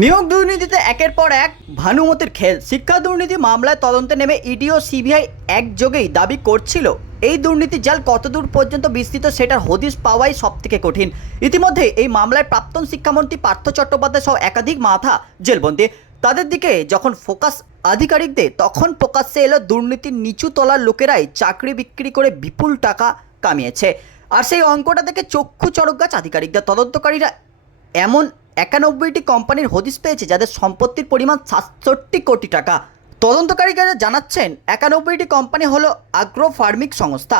নিয়োগ দুর্নীতিতে একের পর এক ভানুমতির খেল। শিক্ষা দুর্নীতি মামলায় তদন্তে নেমে ইডি ও সিবিআই একযোগেই দাবি করছিল। এই দুর্নীতি জাল কতদূর পর্যন্ত বিস্তৃত সেটার হদিশ পাওয়াই সব থেকে কঠিন। ইতিমধ্যে এই মামলায় প্রাক্তন শিক্ষামন্ত্রী পার্থ চট্টোপাধ্যায় সহ একাধিক মাথা জেলবন্দি। তাদের দিকে যখন ফোকাস আধিকারিকদের, তখন প্রকাশ্যে এলো দুর্নীতির নিচু তলার লোকেরাই চাকরি বিক্রি করে বিপুল টাকা কামিয়েছে। আর সেই অঙ্কটা থেকে চক্ষু চড়ক গাছ আধিকারিকদের। তদন্তকারীরা এমন একানব্বইটি কোম্পানির হদিশ পেয়েছে যাদের সম্পত্তির পরিমাণ সাতষট্টি কোটি টাকা। তদন্তকারীরা জানাচ্ছেন, একানব্বইটি কোম্পানি হলো আগ্রো ফার্মিক সংস্থা।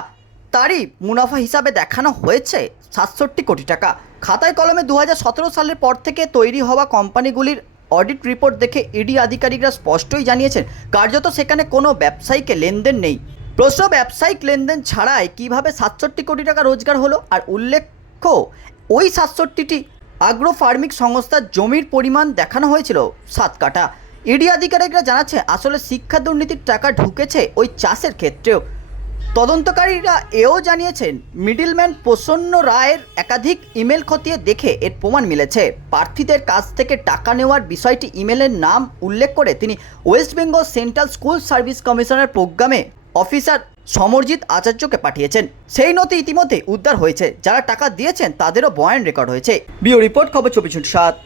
তারই মুনাফা হিসাবে দেখানো হয়েছে সাতষট্টি কোটি টাকা। খাতায় কলমে দু হাজার সতেরো সালের পর থেকে তৈরি হওয়া কোম্পানিগুলির অডিট রিপোর্ট দেখে ইডি আধিকারিকরা স্পষ্টই জানিয়েছেন, কার্যত সেখানে কোনো ব্যবসায়ীকে লেনদেন নেই। প্রশ্ন, ব্যবসায়িক লেনদেন ছাড়াই কীভাবে সাতষট্টি কোটি টাকা রোজগার হলো? আর উল্লেখ্য, ওই সাতষট্টিটি আগ্রো ফার্মিক সংস্থার জমির পরিমাণ দেখানো হয়েছিল সাত কাটা ইডি আধিকারিকরা জানাচ্ছে, আসলে শিক্ষা দুর্নীতির টাকা ঢুকেছে ওই চাষের ক্ষেত্রেও। তদন্তকারীরা এও জানিয়েছেন, মিডিলম্যান প্রসন্ন রায়ের একাধিক ইমেল খতিয়ে দেখে এর প্রমাণ মিলেছে। প্রার্থীদের কাছ থেকে টাকা নেওয়ার বিষয়টি ইমেলের নাম উল্লেখ করে তিনি West Bengal central school service কমিশনের প্রোগ্রামে অফিসার সমরজিৎ আচার্যকে পাঠিয়েছেন। সেই নথি ইতিমধ্যে উদ্ধার হয়েছে। যারা টাকা দিয়েছেন, তাদেরও বয়ান রেকর্ড হয়েছে। বিও রিপোর্ট, খবর চব্বিশ সাত।